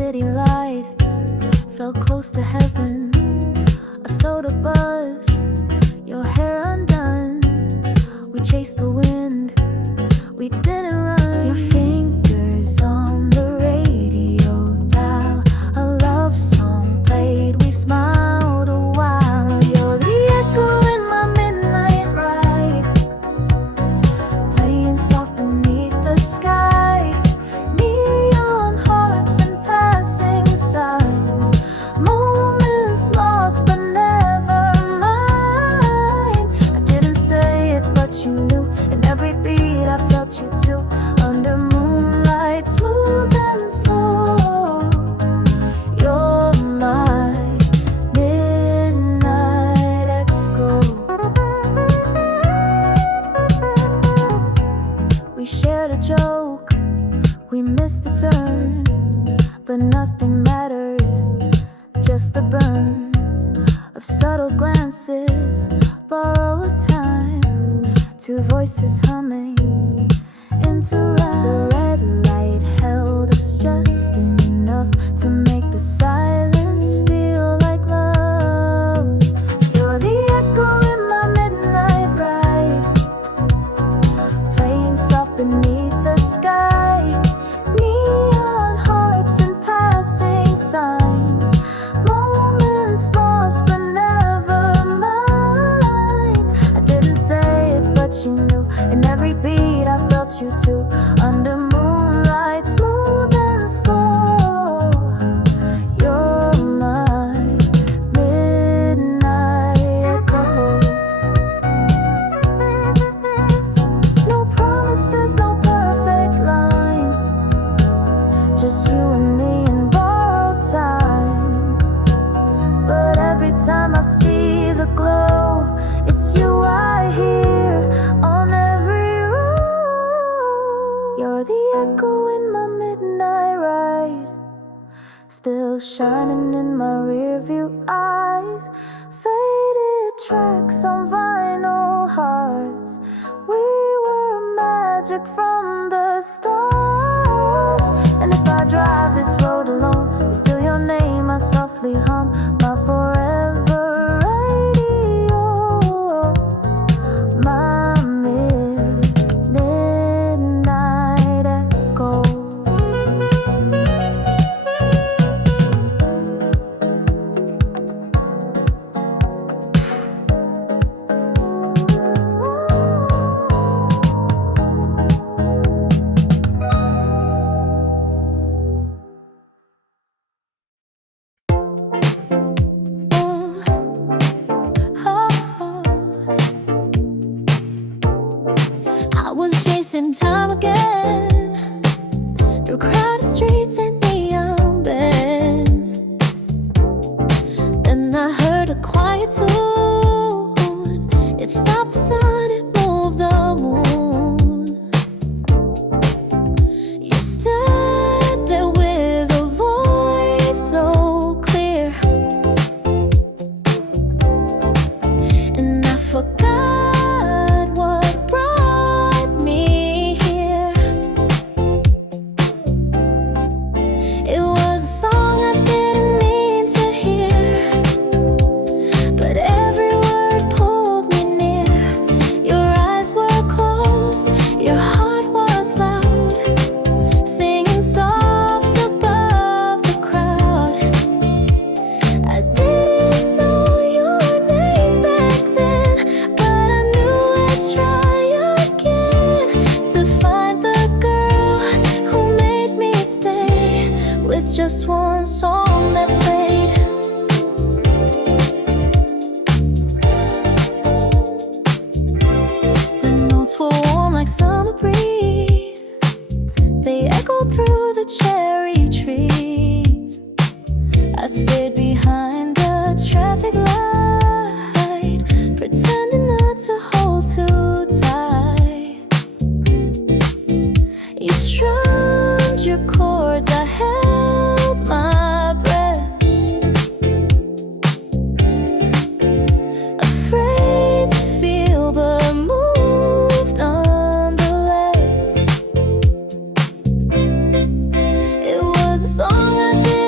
city lights felt close to heaven. A soda buzz, your hair undone. We chased the wind, we didn't run. Your fingers on the radio dial, a love song played, we smiled a while. You're the echo in my midnight ride, playing soft beneath the sky. Neon hearts and passing signs, moments lost but never mine. I didn't say it but you knew, in every beat I felt you too. Under moonlight, smooth and slow, you're my midnight echo. We shared a joke, we missed a turn, but nothing mattered, just the burn of subtle glances, borrowed time, two voices humming into the red light held us just enough to make the silence feel like love. You're the echo in my midnight ride, playing soft beneath the sky. Neon hearts and passing signs, moments lost but never mine. I didn't say it but you knew, in every beat I felt you too. Under moonlight, smooth and slow, you're my midnight echo. No promises, no perfect line, just you and me in borrowed time. But every time I see the glow, it's you I hear on every road. You're the echo in my midnight ride, still shining in my rearview eyes. Faded tracks on vinyl hearts, we were magic from the start. And if I drive this road alone, it's still your name I softly hum, my forever radio, my midnight echo. I was chasing time again, through crowded streets and neon bands. Then I heard a quiet tune, it stopped the sun, it moved the moon. You stood there with a voice so clear, and I forgot what brought me here. It was a song I didn't mean to hear, but every word pulled me near. Your eyes were closed, your heart was loud, singing soft above the crowd. I didn't know your name back then, but I knew I'd try again to find the girl who made me stay with just one song that played. The notes were warm like summer breeze, they echoed through the cherry trees. I stayed behind a traffic light, pretending not to hold too tight. You strummed your chords, I held my breath, afraid to feel but moved nonetheless. It was a song I didn't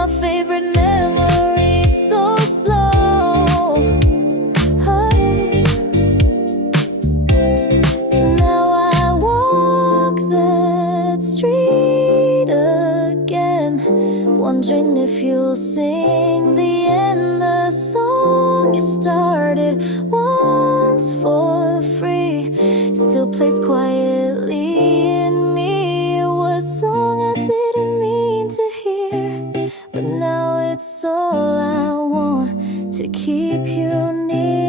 my favorite memory so slow. Hey. Now I walk that street again, wondering if you'll sing the endless song you started once for free. Still plays quietly in me. It was a song I didn't mean to hear, but now it's all I want, to keep you near.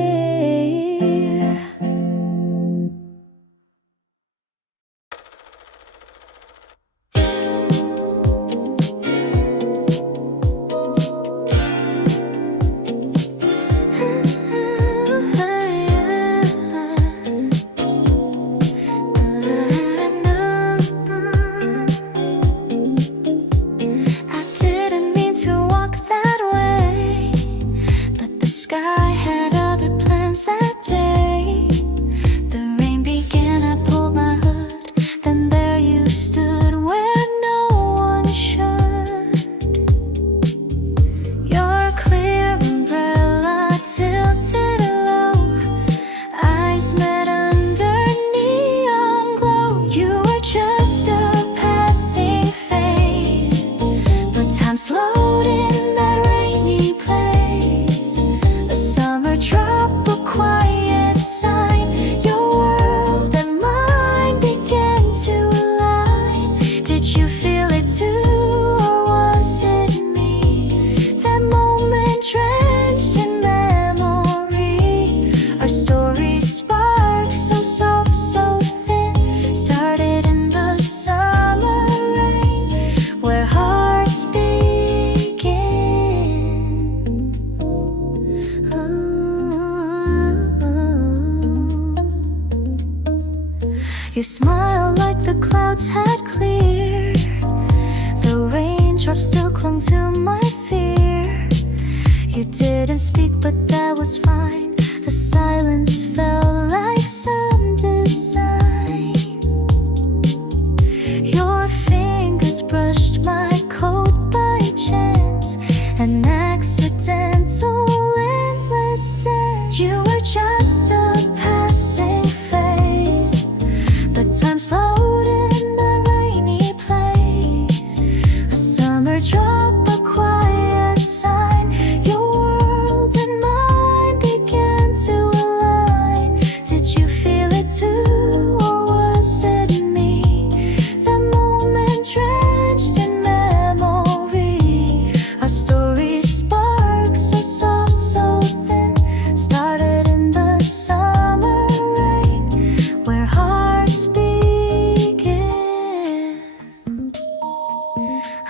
Slowed in that rainy place, a summer drop, a quiet sign. Your world and mine began to align. Did you feel it too, or was it me? That moment drenched in memory. Our story sparked so soft, so thin. Started in the summer rain, where hearts beat. You smiled like the clouds had cleared. The raindrops still clung to my fear. You didn't speak, but that was fine. The silence felt like some design. Your fingers brushed my coat by chance, an accidental endless dance. You were just a passing phase, but time slowed in that rainy place. A summer drop, a quiet sign. Your world and mine began to align. Did you feel it too, or was it me? That moment drenched in memory. Our story sparked so soft, so thin. Started in the summer rain, where hearts begin.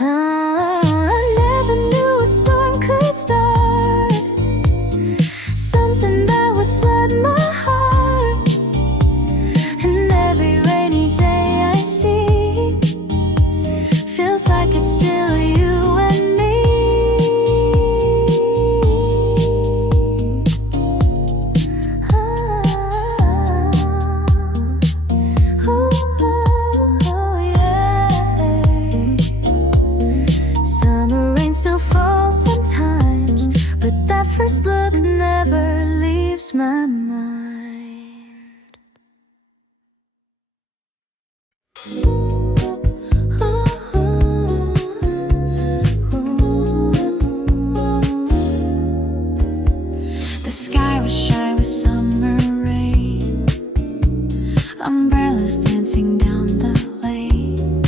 I never knew a storm could start, something that would flood my heart. And every rainy day I see feels like it's still you and me. Summer rain still falls sometimes, but that first look never leaves my mind. The sky was shy with summer rain, umbrellas dancing down the lane.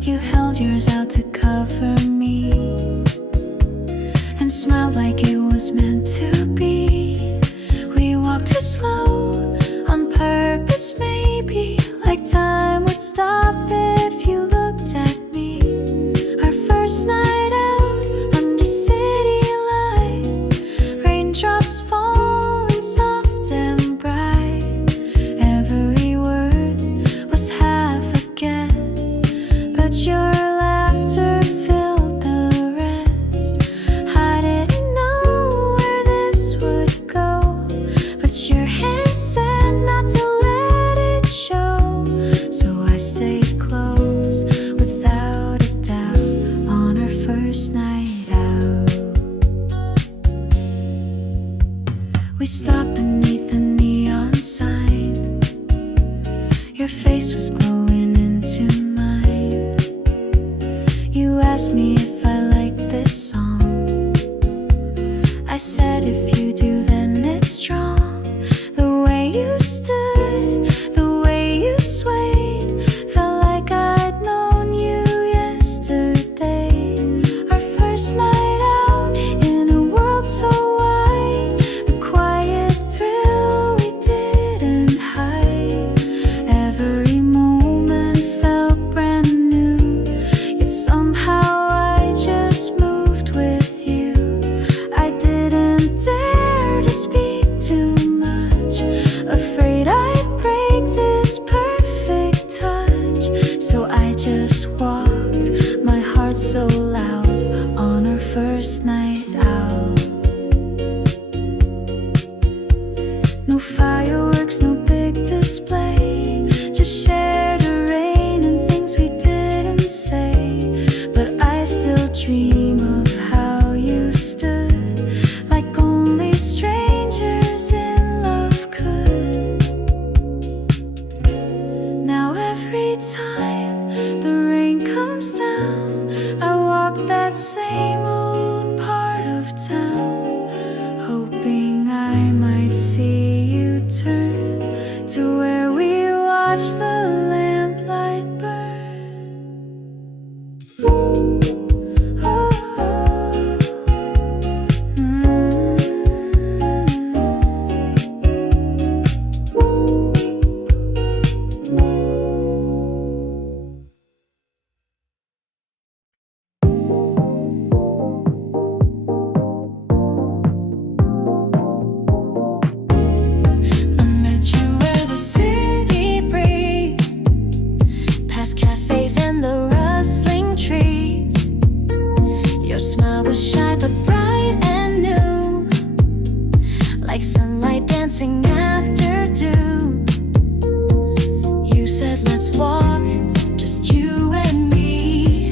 You held yours out to cover me, and smiled like it was meant to be. We walked too slow on purpose, maybe, like time would stop if you looked at me. Our first night out under city light, raindrops falling soft and bright. Every word was half a guess, but your laughter filled the rest. I didn't know where this would go, but your hand said not to let it show. So I stayed first night out. We stopped beneath a neon sign. Your face was glowing into mine. You asked me if I liked this song. I said if you do then it's strong. The way you stood, the way you swayed, felt like I'd known you yesterday. Our first night out in a world so wide, the quiet thrill we didn't hide. Every moment felt brand new, yet somehow I just moved with you. I didn't dare to speak too much, afraid I'd break this perfect touch. So I just walked, my heart so loud, on our first night out. No fireworks, no big display, just shared a rain and things we didn't say. But I still dream of how you stood, like only strangers in love could. Now every time the rain comes down, I walk that same old part of town, hoping I might see you turn to where we watch the lamplight burn. Oh, I met you where the city breeze, past cafes and the rustling trees. Your smile was shy but bright and new, like sunlight dancing after dew. You said let's walk, just you and me,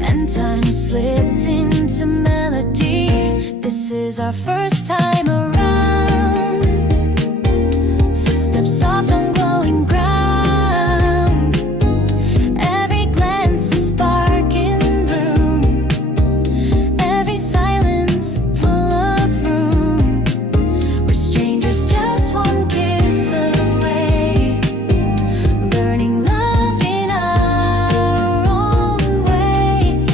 and time slipped into melody. This is our first time around. Footsteps soft on glowing ground. Every glance a spark in bloom. Every silence full of room. We're strangers just one kiss away, learning love in our own way.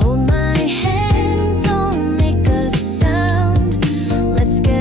Hold my hand, don't make a sound. Let's get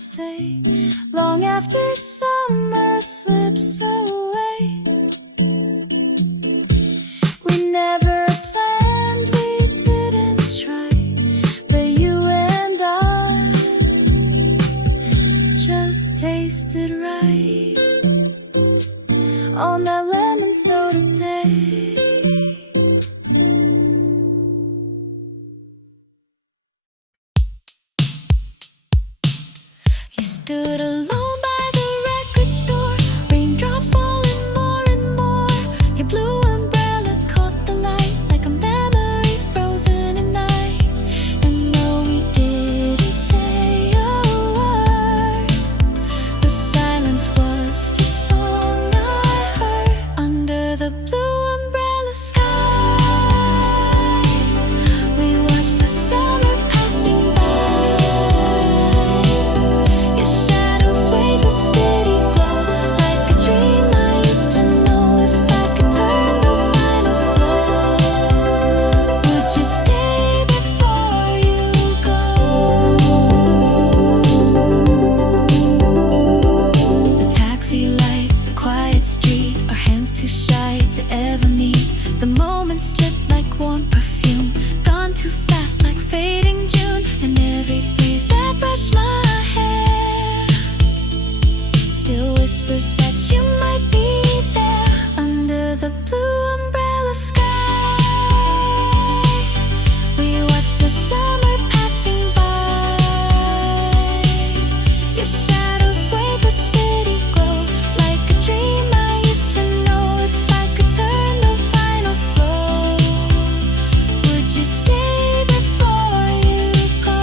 stay long after summer slips away. We never planned, we didn't try, but you and I just tasted right on that lemon soda day. You stood alone by the record store, raindrops falling more and more. Your blue umbrella caught the light like a memory frozen in night. And though we didn't say a word, the silence was the song I heard under the blue umbrella sky. We watched the summer passing by. Your shadow swayed with city glow like a dream I used to know. If I could turn the final slow, would you stay before you go? The taxi lights, the quiet street, our hands too shy to ever meet. The moments slipped like warm perfume, gone too fast like fading June. And every breeze that brushed my hair still whispers that you might be there under the blue umbrella sky. We watch the summer passing by. Your shadow swayed with city glow like a dream I used to know. If I could turn the final slow, would you stay before you go?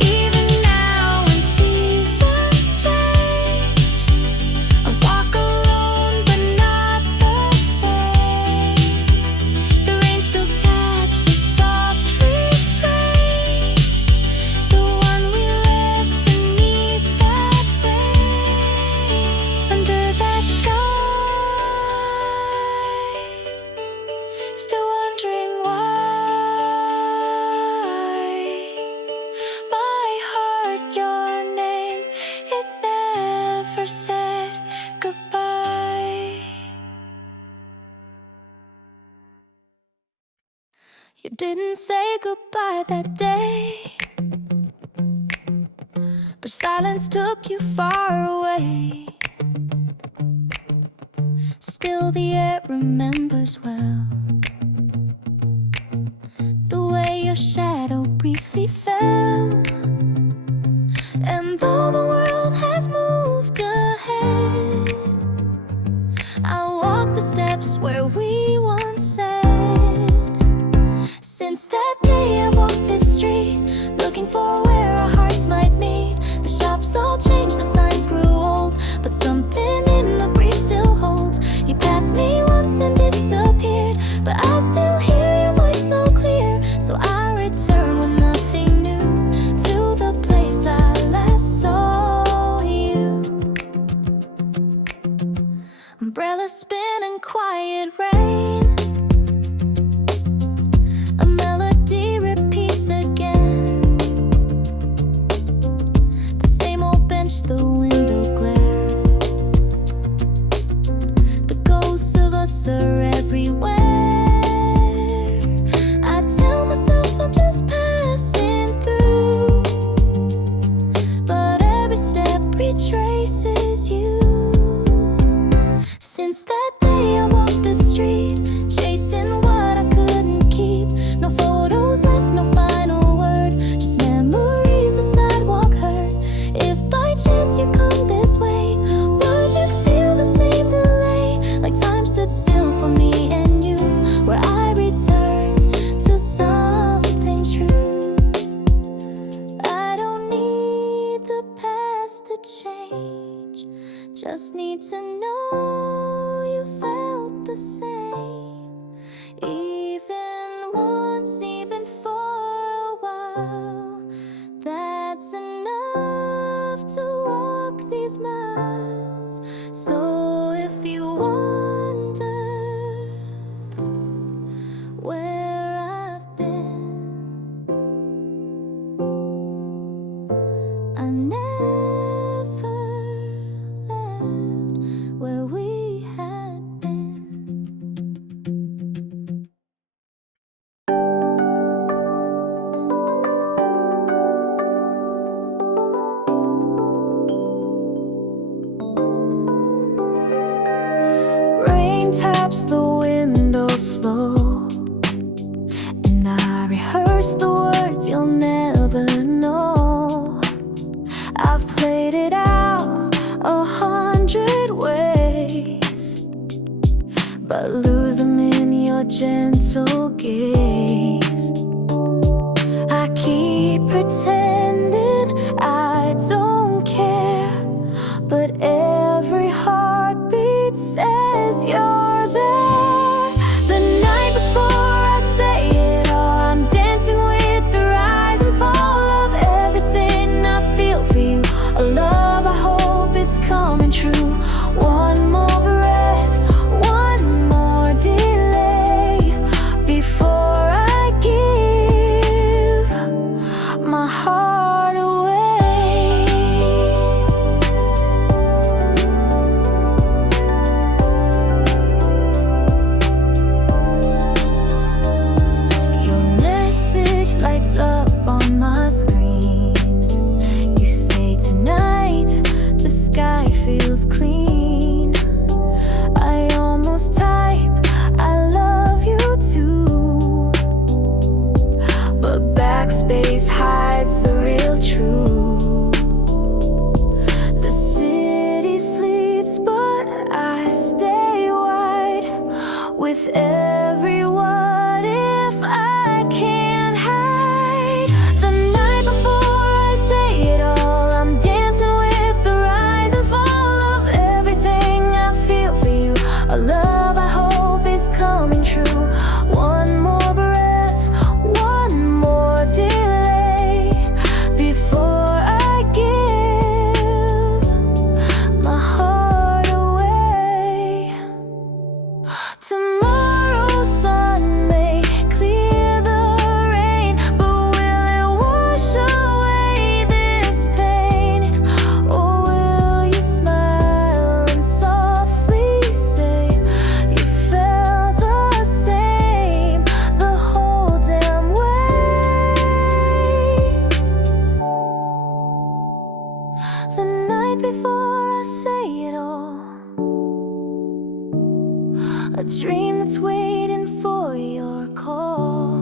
Even now when seasons change, I walk alone but not the same. The rain still taps a soft refrain, the one we left beneath that rain. Under that sky, still wondering why my heart, your name, it never said goodbye. You didn't say goodbye that day, but silence took you far away. Still the air remembers well the way your shadow briefly fell. And though the world has moved ahead, I'll walk the steps where we once said. Since that day I walked this street, looking for where our hearts might meet. The shops all changed, the signs grew old, but something in the breeze still holds. You passed me once and disappeared, but I still hear your voice so clear. So I return with nothing new to the place I last saw you. Umbrella spinning, quiet rain, a melody repeats again. The same old bench, the window glare, the ghosts of us are everywhere. I tell myself I'm just passing through, but every step retraces you. Since that day I walked the street, chasing what I couldn't keep. No photos left, no final word, just memories the sidewalk heard. If by chance you come this way, would you feel the same delay? Like time stood still for me and you, where I return to something true. I don't need the past to change, just need to know you felt the same. Even once, even for a while. these miles. So if you wonder where I've been, I never left where we had been. Rain taps the window slow, and I rehearse the words you'll never know. I've played it out 100 ways, but lose them in your gentle gaze. I keep pretending I don't care, but every heartbeat says you're there. The night before I say it all, I'm dancing with the rise and fall of everything I feel for you. A love I hope is coming true. One more breath, one more delay before I give my heart away. Your message lights up on my screen. You say tonight the sky feels clean. I almost type I love you too, but backspace hides the real truth. The city sleeps, but I stay wide with every what if I can't hide. The night before I say it all, I'm dancing with the rise and fall of everything I feel for you. A love I hope is coming true. One more breath, one more delay before I give my heart away. Tomorrow's sun may clear the rain, but will it wash away this pain? Or will you smile and softly say you felt the same the whole damn way? The night before I say it all, a dream that's waiting for your call.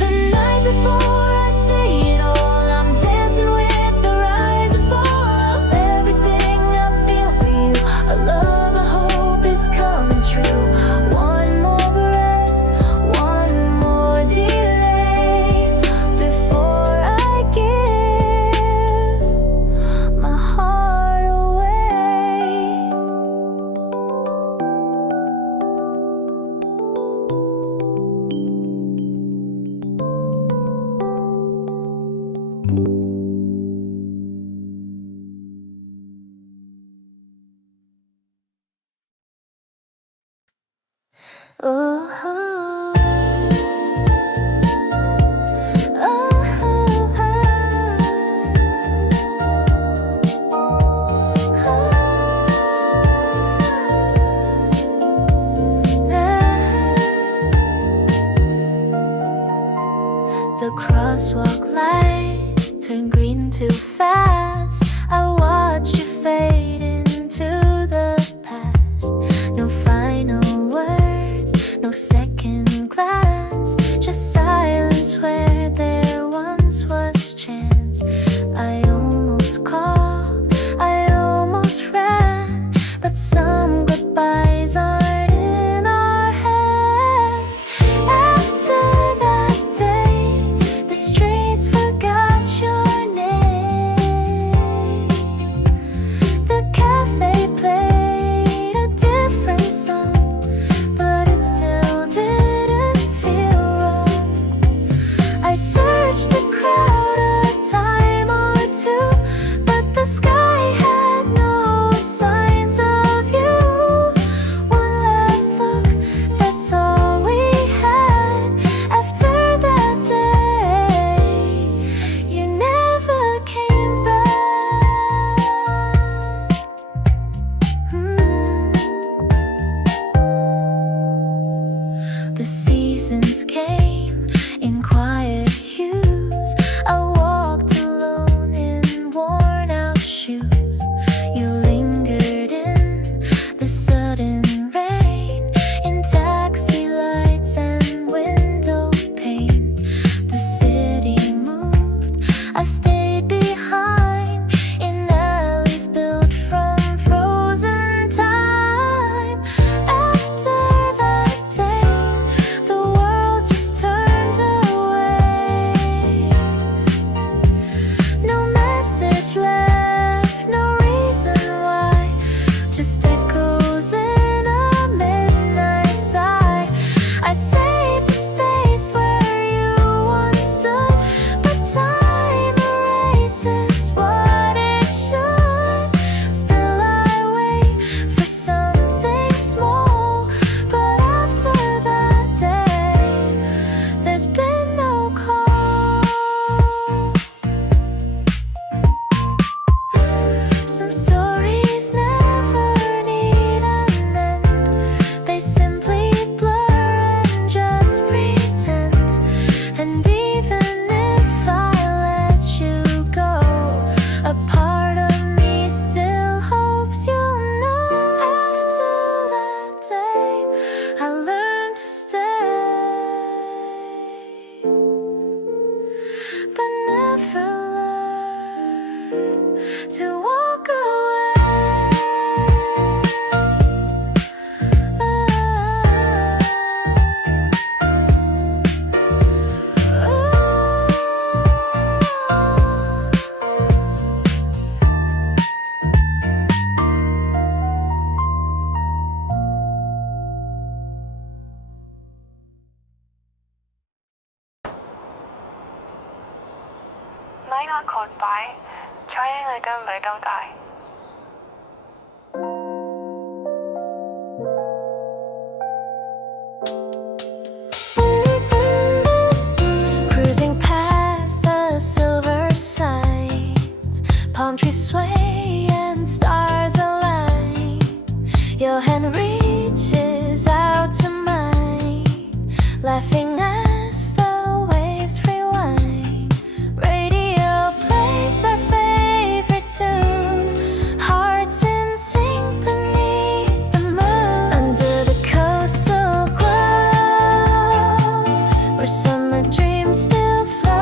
The night before I say it all, I'm dancing with the rise and fall of everything I feel for you. A love I hope is coming true. One more breath, one more delay before I give my heart away. The crosswalk light turned green too fast. I watched you fade into the past. No final words, no second glance, just silence where there once was chance. I almost called, I almost ran, but some goodbyes aren't in our hands. After that day, the streets forgot your name. The cafe played a different song, but it still didn't feel wrong. I searched the crowd a time or two, but the sky Moonlight called by 저의 늙은 물건가에 Cruising past the silver signs, palm trees sway and stars align. Your hand reaches out to mine, laughing as the waves rewind. Radio plays our favorite tune, hearts in sync beneath the moon. Under the coastal glow, where summer dreams still flow.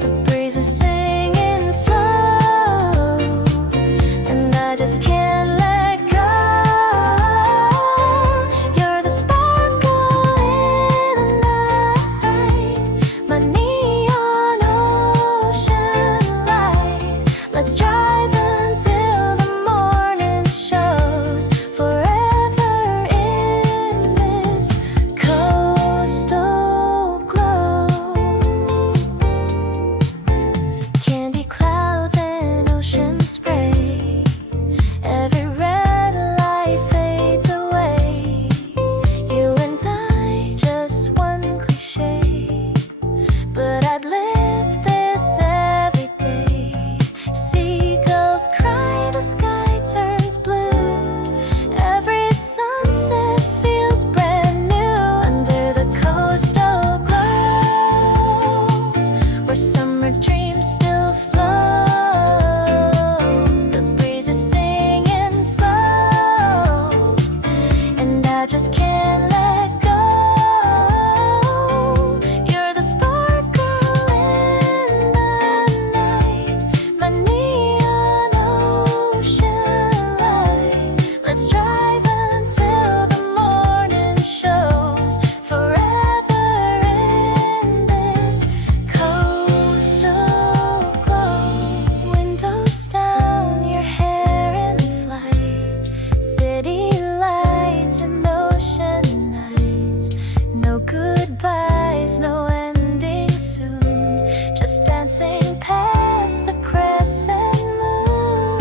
The breeze is singing slow, and I just can't let go. You're the sparkle in the night, my neon ocean light. Let's drive until the morning shows, forever in this coastal glow. Candy clouds and ocean spray, every red light fades away. You and I, just one cliche, but I'd live this every day. Seagulls cry, the sky turns blue. Every sunset feels brand new. Under the coastal glow, where summer dreams still flow. The breeze is singing slow, and I just can't let go. You're the sparkle in the night, my neon ocean light. Let's drive until the morning shows, forever in this coastal glow. Windows down, your hair in flight, city lights and ocean nights. No goodbyes, no ending soon, just dancing past the crescent moon.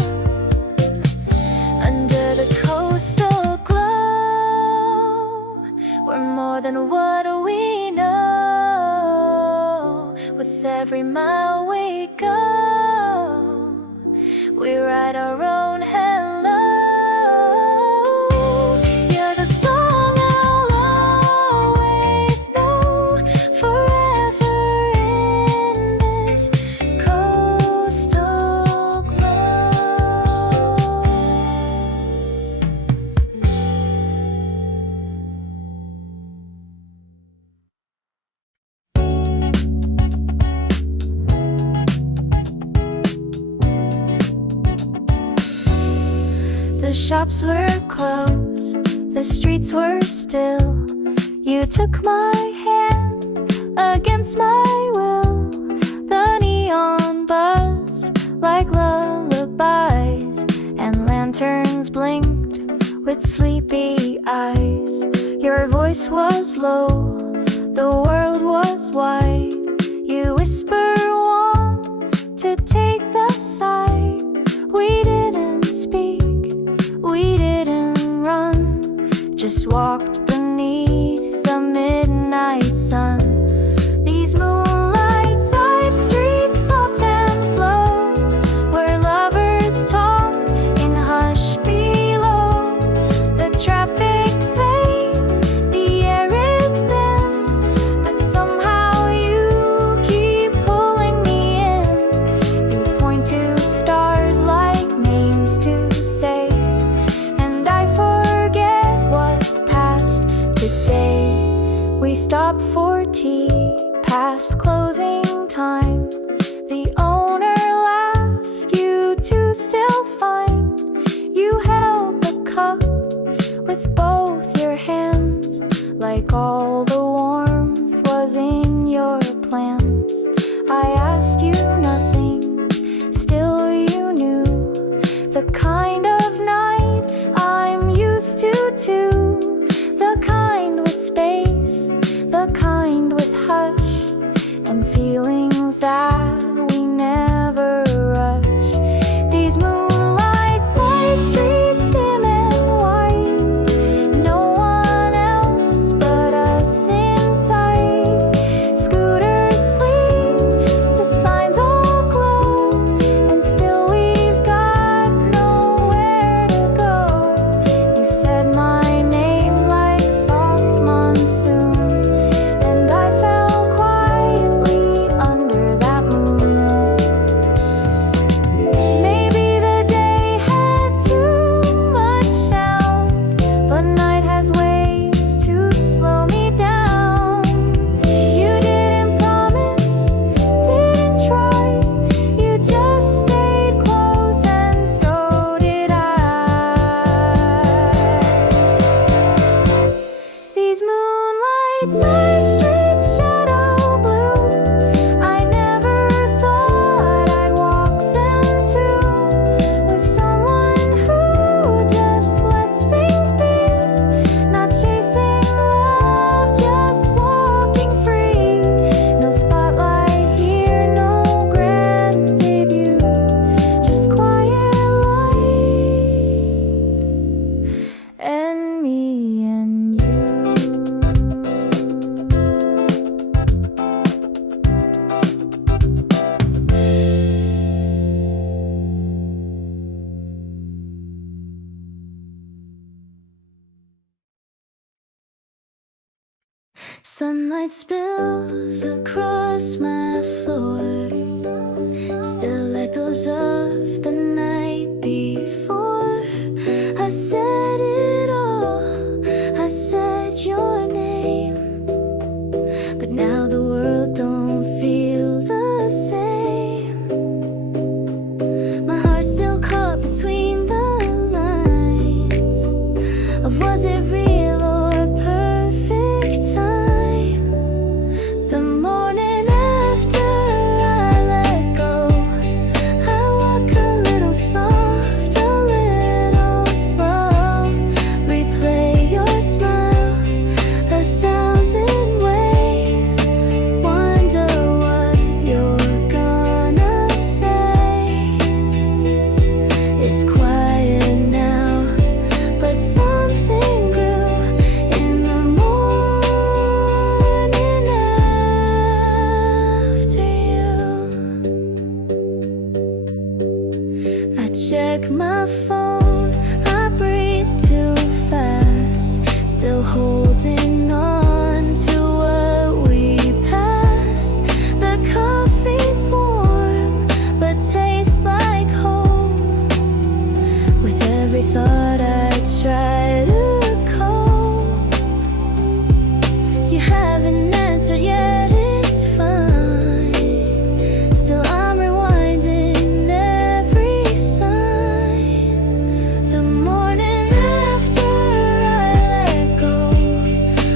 Under the coastal glow, we're more than what we know. With every mile we go, we write our own hello. You're the song I'll always know, forever in this coastal glow. The shops were closed, the streets were still. You took my hand against my will. The neon buzzed like lullabies, and lanterns blinked with sleepy eyes. Your voice was low, the world was wide. You whisper, want to take the side. We didn't speak, we didn't run, just walked beneath the midnight sun. These moonlight side streets, soft and slow, where lovers talk in hush below. The traffic fades, the air is thin, but somehow you keep pulling me in. You point to stars like names to say, and I forget what passed today. We stopped for tea, past closing time. The owner laughed, you two still fine. You held the cup with both your hands, like all the warmth was in your plans. I asked you nothing, still you knew the kind of night I'm used to too. The kind with space, the kind with hush, and feelings that Moonlight spills across my floor, still echoes of the night before. I said it all, I said your name, but now the world don't feel the same. My heart's still caught between the lines of was it real or perfect time. The morning after I let go, I walk a little soft, a little slow, replay your smile 1,000 ways, wonder what you're gonna say. It's quiet now, but something grew in the morning after you. I check my phone, I breathe too fast, still holding on to what we passed. The coffee's warm, but tastes like home. With every thought I try to cope. You haven't answered yet, it's fine. Still I'm rewinding every sign. The morning after I let go,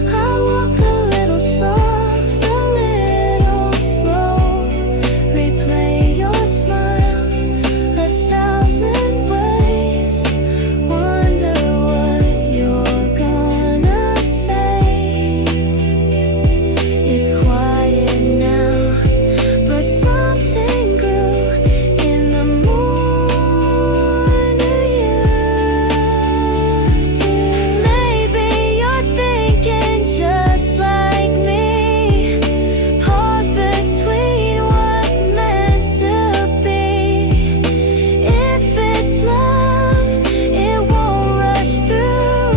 I walk a little soft, a little slow, replay your smile 1,000 ways, wonder what you're gonna say. It's quiet now, but something grew in the morning after. Maybe you're thinking just like me, pause between what's meant to be. If it's love, it won't rush through,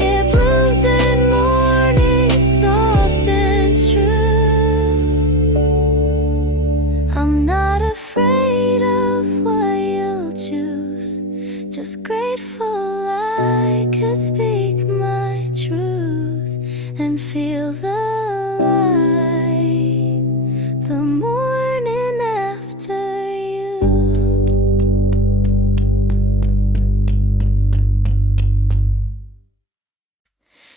it blooms in morning, soft and true. I'm not afraid of what you'll choose, just grateful I could speak my truth and feel the light, the morning after you.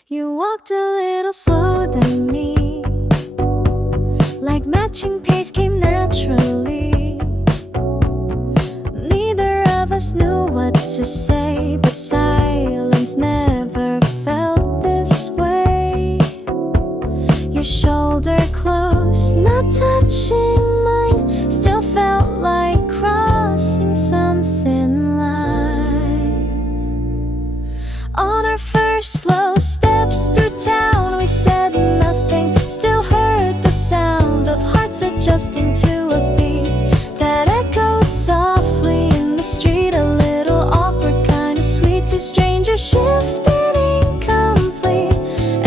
You walked a little slower than me, like matching pace came naturally. Neither of us knew what to say, but silence never felt this way. Your shoulder close, not touching mine, still felt like crossing something light. On our first slow steps through town, we said nothing, still heard the sound of hearts adjusting to a beat that echoed softly in the street. A little awkward, kinda sweet, two strangers shifting incomplete.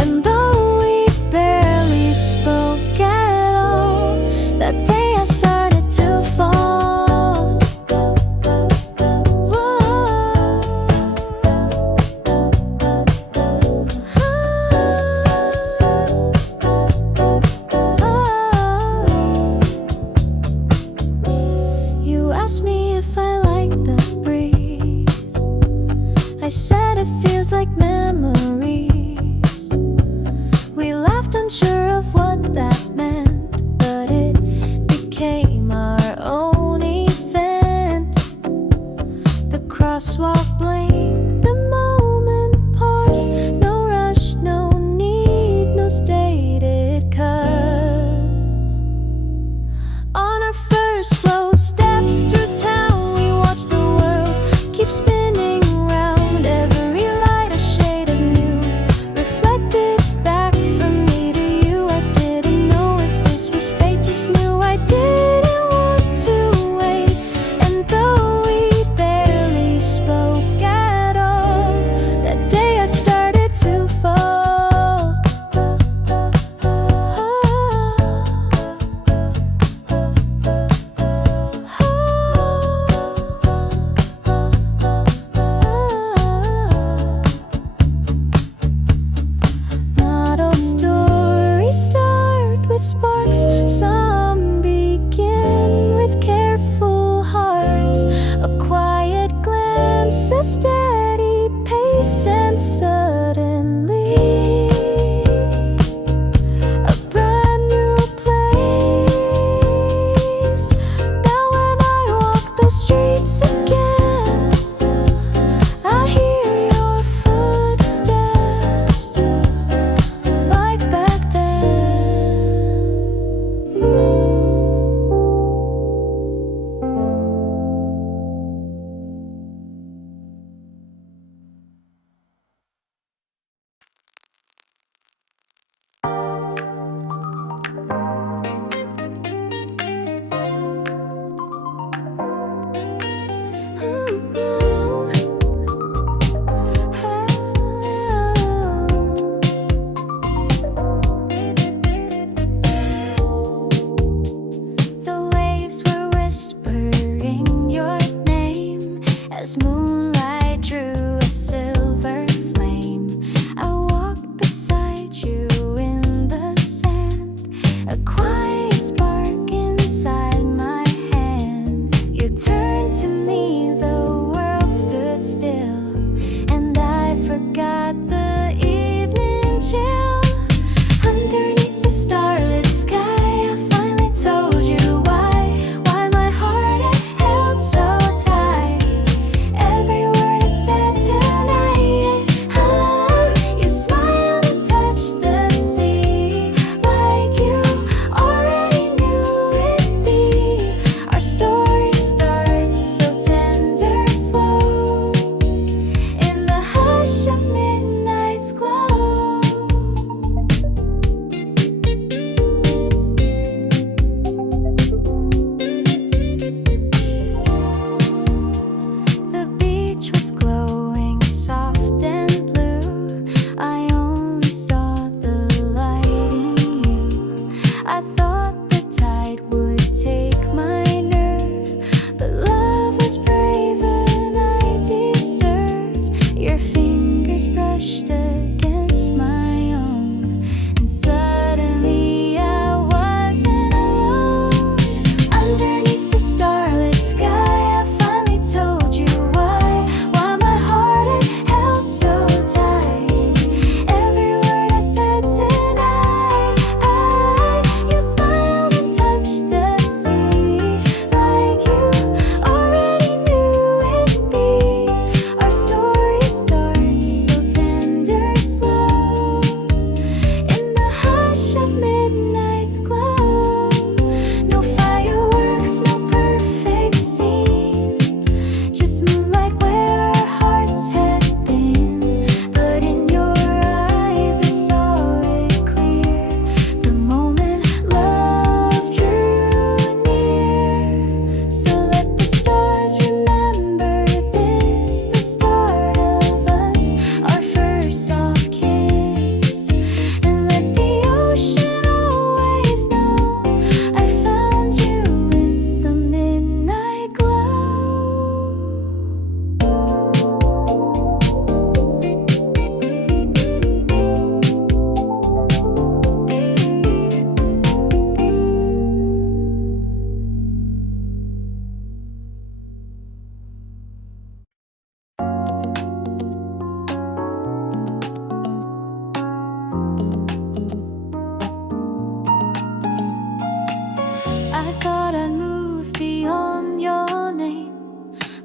And though we barely spoke at all, that day I started to fall. You asked me if I like the breeze. I said it feels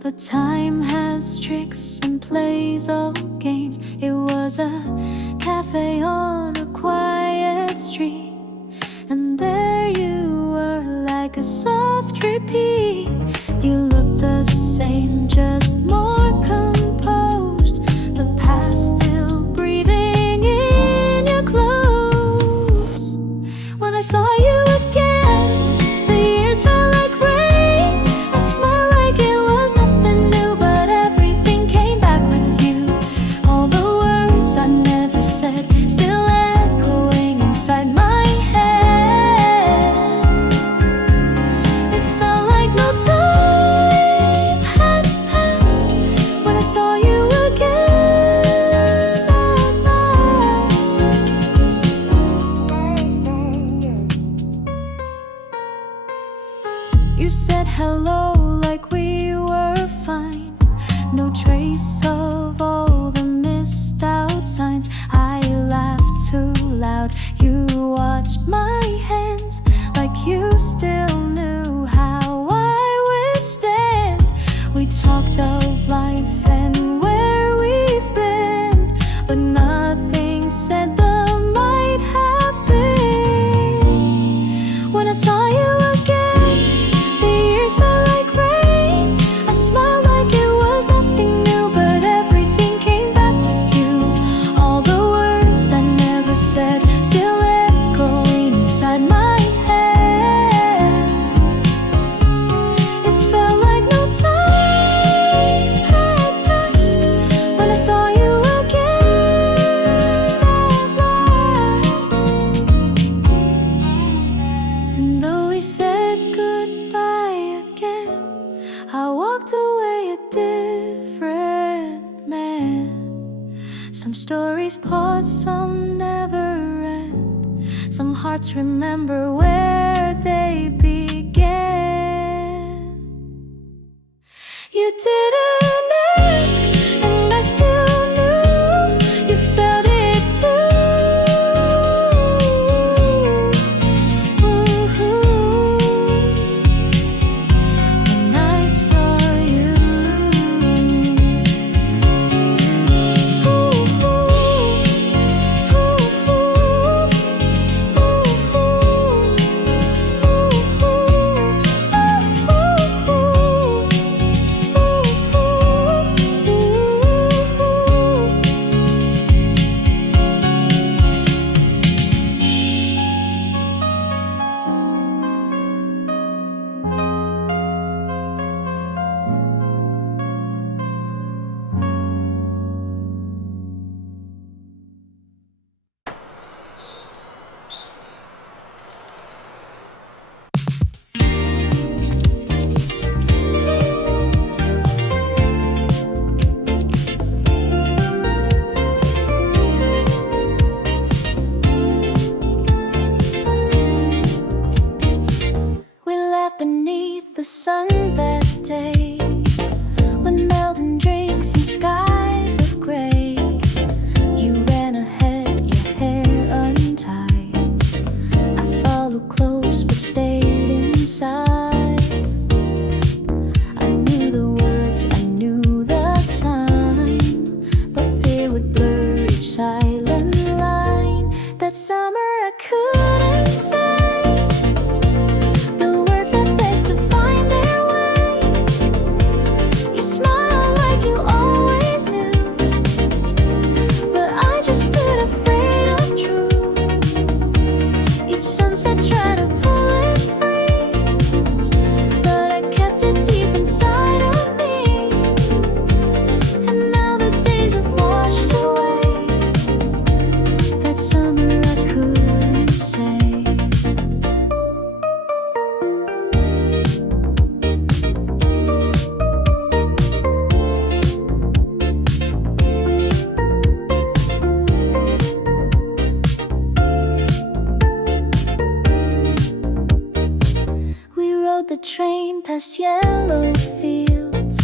But time has tricks and plays all games. It was a cafe on a quiet street, and there you were like a soft repeat. You looked the same, just more composed. The past still breathing in your clothes. When I saw you again, the years felt like rain. I smiled like it was nothing new, but everything came back with you. All the words I never said still echoing inside my head. It felt like no time had passed when I saw you again at last. You said hello like we were fine. No trace of all the missed out signs. I laughed too loud. You watched my hands like you still knew how I would stand. We talked of life and where we've been, but nothing said the might have been. When I saw you again, the years felt like rain. I smiled like it was nothing new, but everything came back with you. All the words I never said still echoing inside my head. It felt like no time had passed when I saw you again at last. And though we said goodbye again, I walked away a different man. Some stories pause, some never end. Some hearts remember where they began. You didn't ask, and I still knew you felt it too. When I saw you, we laughed beneath the sun that day, when melting drinks and skies of gray. You ran ahead, your hair untied. I followed close but stayed inside. I knew the words, I knew the time, but fear would blur each silent line. That summer I couldn't say the words I begged to find their way. You smiled like you always knew, but I just stood afraid of truth. Each sunset tried to pull it free, but I kept it deep inside of me. And now the days have washed away that summer I couldn't say. We rode the train past yellow fields.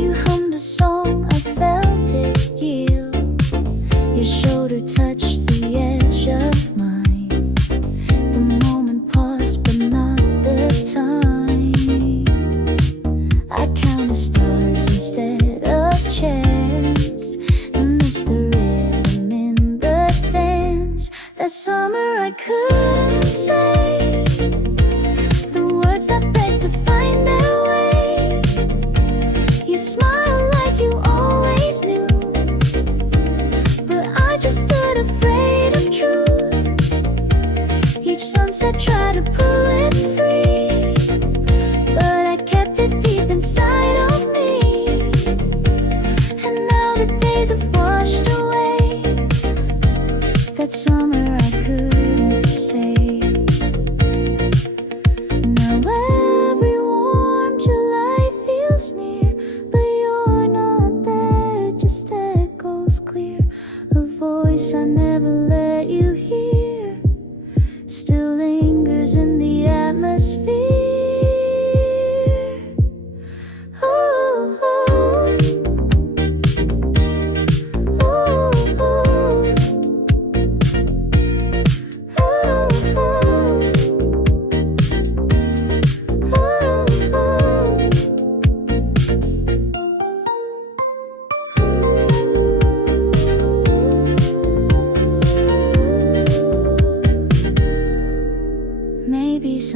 You hummed a song, I felt it yield. Your shoulder touched the edge of mine. The moment paused, but not the time. I count the stars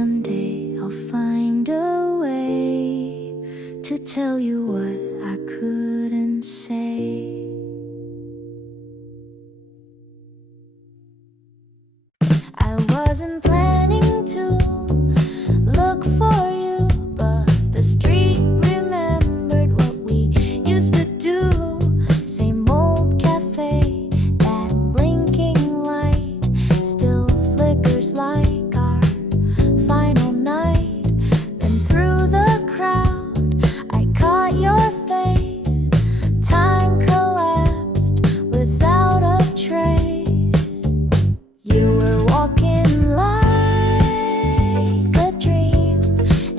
one day I'll find a way to tell you what I couldn't say. I wasn't planning to look for you, but the street remembered what we used to do. Same old cafe, that blinking light still flickers like our final night. Then through the crowd I caught your face. Time collapsed without a trace. You were walking like a dream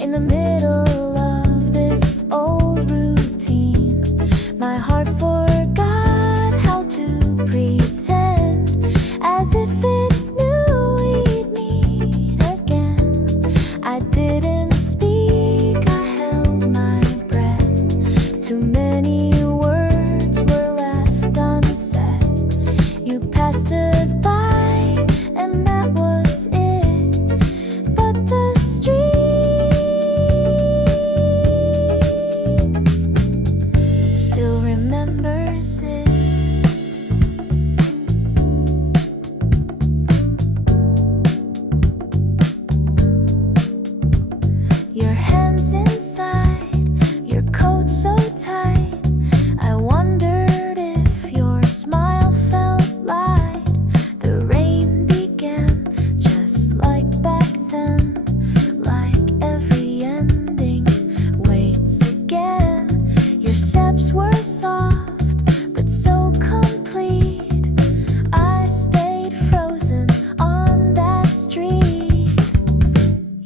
in the middle of this old routine. My heart forgot how to pretend, as if it knew we'd meet again. I didn't speak, I held my breath. Too many words were left unsaid. You passed it by, and that was it. But the street still remembers it. Your hands inside your coat so tight. I wondered if your smile felt light. The rain began just like back then, like every ending waits again. Your steps were soft but so complete. I stayed frozen on that street.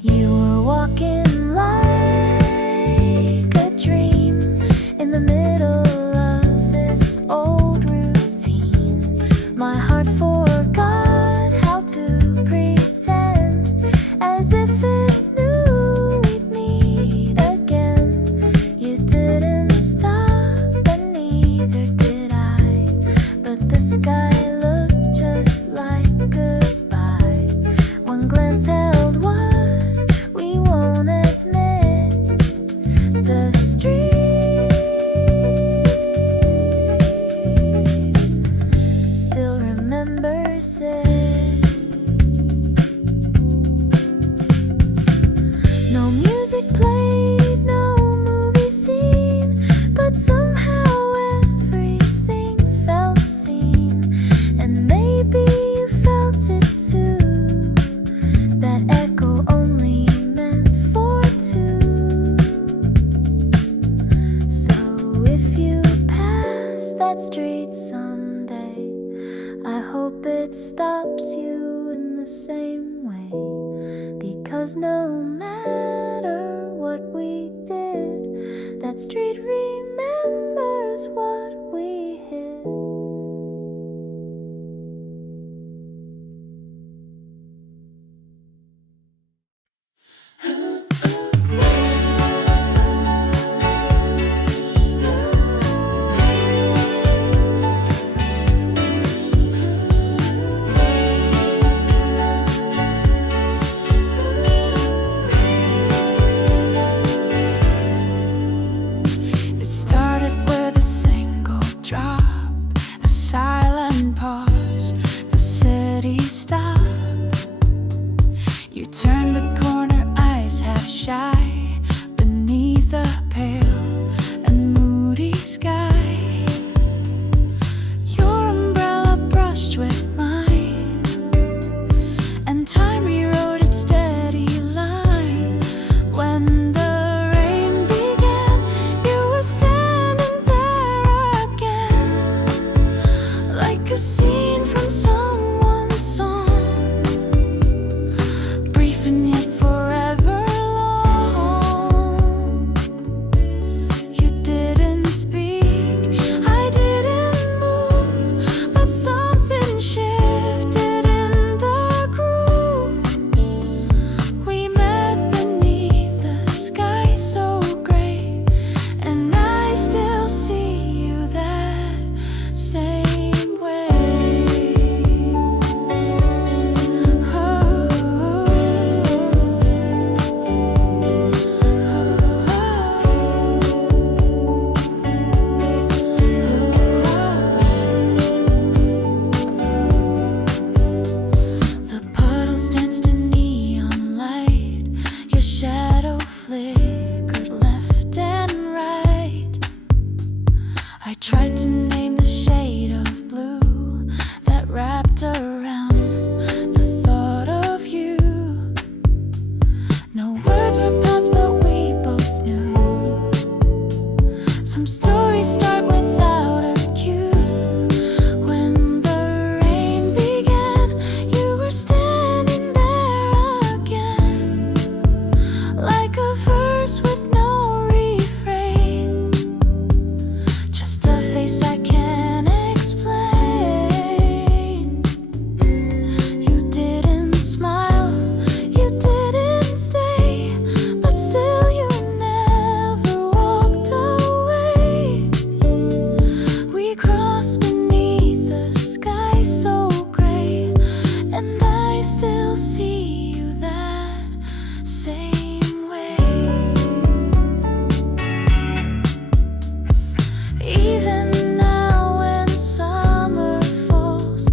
You were walking like a dream in the middle of this old routine. My heart forgot how to pretend, as if it knew we'd meet again. You didn't stop, and neither did I. But the sky looked just like goodbye. One glance held what we won't admit. The street still remembers it. No music played, no movie scene, but somehow everything felt seen. And maybe you felt it too. That echo only meant for two. So if you pass that street someday, I hope it stops you in the same way. Because no matter what we did, that street remembers what we hid. It started with a single drop. years were past, but we both knew some stories start without a cue. When the rain began, you were standing there again, like a verse with no refrain, just a face I can't explain. You didn't smile, you didn't stay, but still you never walked away. We crossed beneath the sky so gray, and I still see you that same way. Even now when summer falls,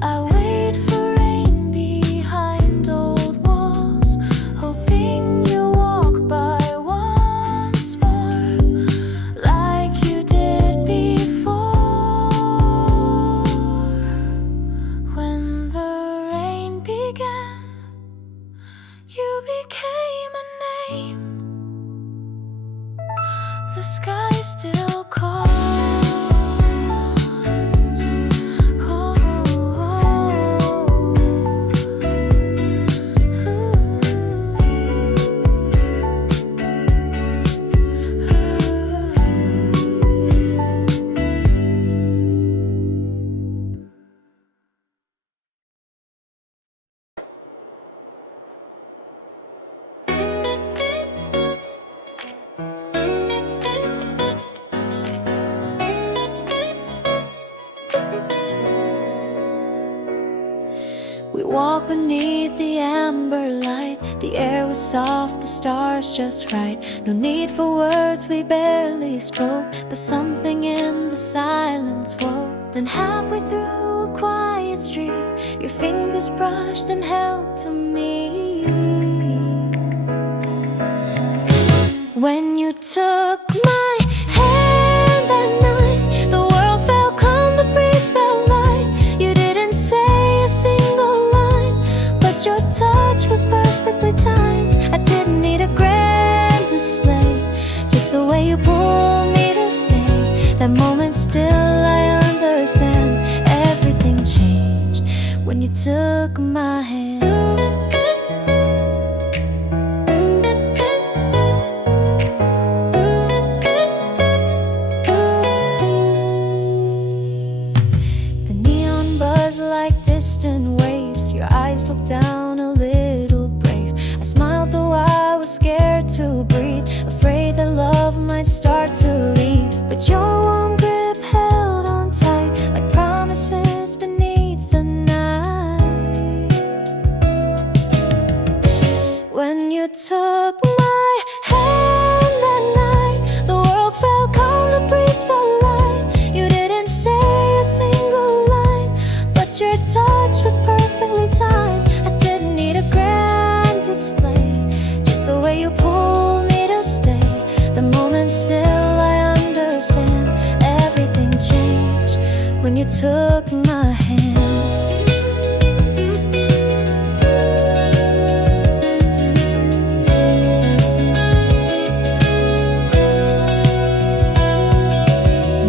I wait for rain behind old walls, hoping you'll walk by once more, like you did before. When the rain began, you became a name. The sky still calls. We walked beneath the amber light. The air was soft, the stars just right. No need for words, we barely spoke, but something in the silence woke. Then halfway through a quiet street, your fingers brushed and held to me. When you took my hand that night, the world felt calm, the breeze felt light. You didn't say a single line, but your touch was perfectly timed. I didn't need a grand display, just the way you pulled me to stay. That moment still I understand. Everything changed when you took my hand. The neon buzz like distant waves. Your eyes looked down a little brave. I smiled though I was scared to breathe, afraid that love might start to leave. But your warm grip held on tight, like promises beneath the night. When you took my hand that night, the world felt calm, the breeze felt light. You didn't say a single line, but your touch was perfectly timed. I didn't need a grand display, just the way you pulled me to stay. The moment still I understand. Everything changed when you took my hand.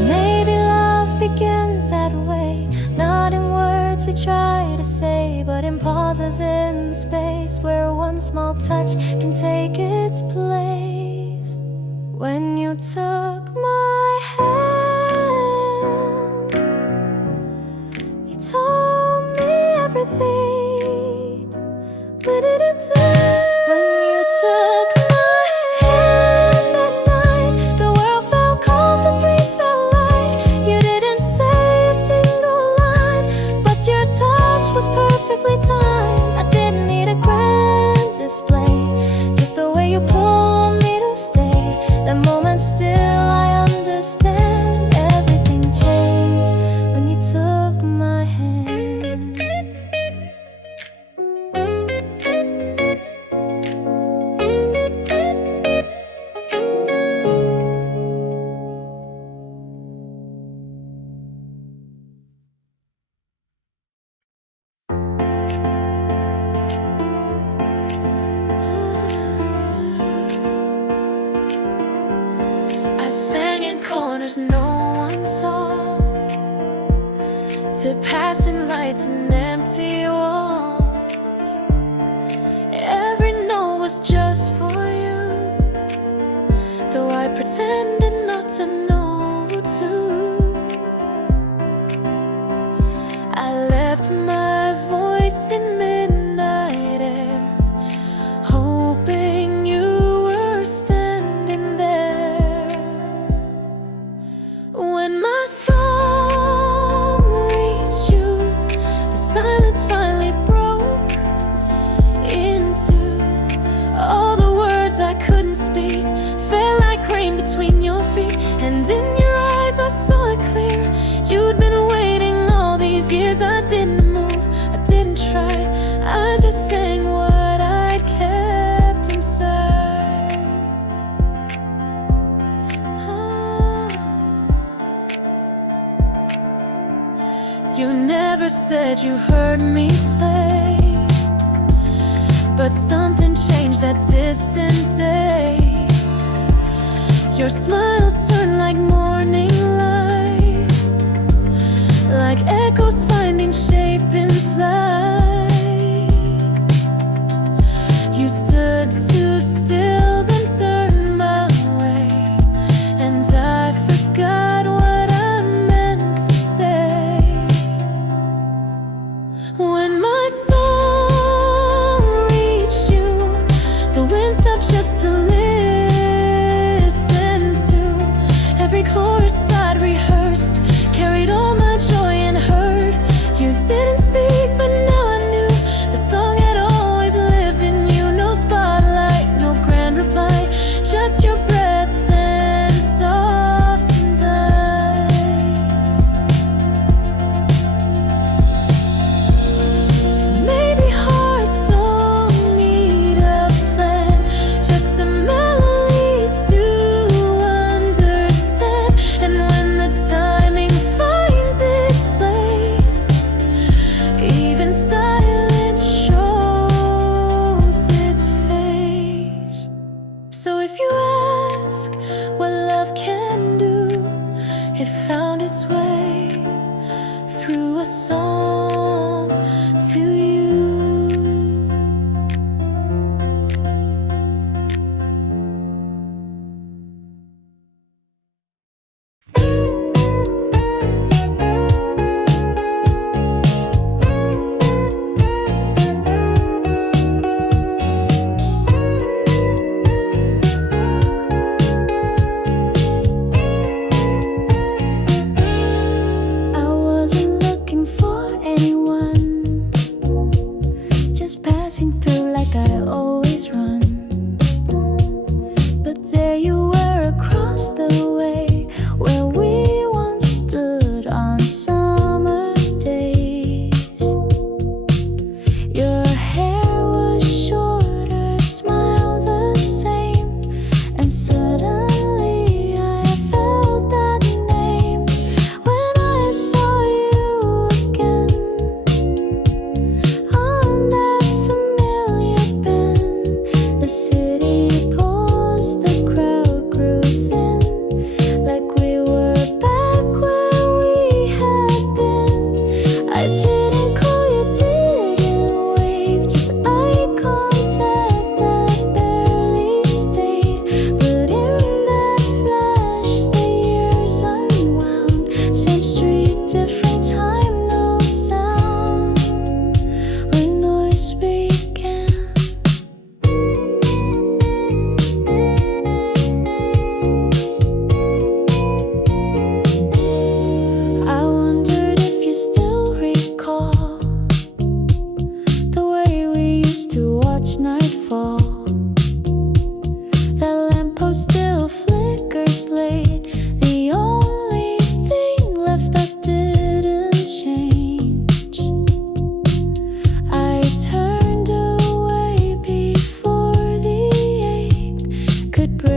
Maybe love begins that way, not in words we try to say, but in pauses in the space where one small touch can take its place. When you took my hand, you told me everything. What did it do? When you took my hand that night, the world felt calm, the breeze felt light. You didn't say a single line, but your touch was perfectly timed. I didn't need a grand display, just the way you pulled me to stay. That moment still corners no one saw, to passing lights and empty walls. Every note was just for you, though I pretended not to know too. I left my voice in midnight air, hoping you were standing there. When my song reached you, the silence finally broke into all the words I couldn't speak, fell like rain between your feet. And in your eyes I saw it clear, you'd been waiting all these years. I didn't move, I didn't try, I just sang what I'd kept inside. You never said you heard me play, but something changed that distant day. Your smile turned like morning light, like echoes finding shape in flight. You stood too still, then turned my way, and I forgot what I meant to say. When my song reached you, the wind stopped just to listen to every chorus I'd rehearsed, carried all my joy and hurt. You didn't speak, but now I knew the song had always lived in you. No spotlight, no grand reply, just your breath and softened eyes. Maybe hearts don't need a plan, just a melody to understand. And when the timing finds its place, even silence shows its face. So if you ask what love can do, it found its way through a song to you. I wasn't looking for anyone, just passing through like I always run. But there you were across the way, where we once stood on summer days. Your hair was shorter, smile the same, and suddenly I felt that name. When I saw you again on that familiar bend, the city paused, the crowd grew thin, like we were back where we had been. I didn't call you, didn't wave, just eye contact that barely stayed. But in that flash, the years unwound. Same street, different time, no sound, when noise began. I wondered if you still recall the way we used to watch nightfall. That lamppost still flickers late, the only thing left that didn't change. I turned away before the ache could break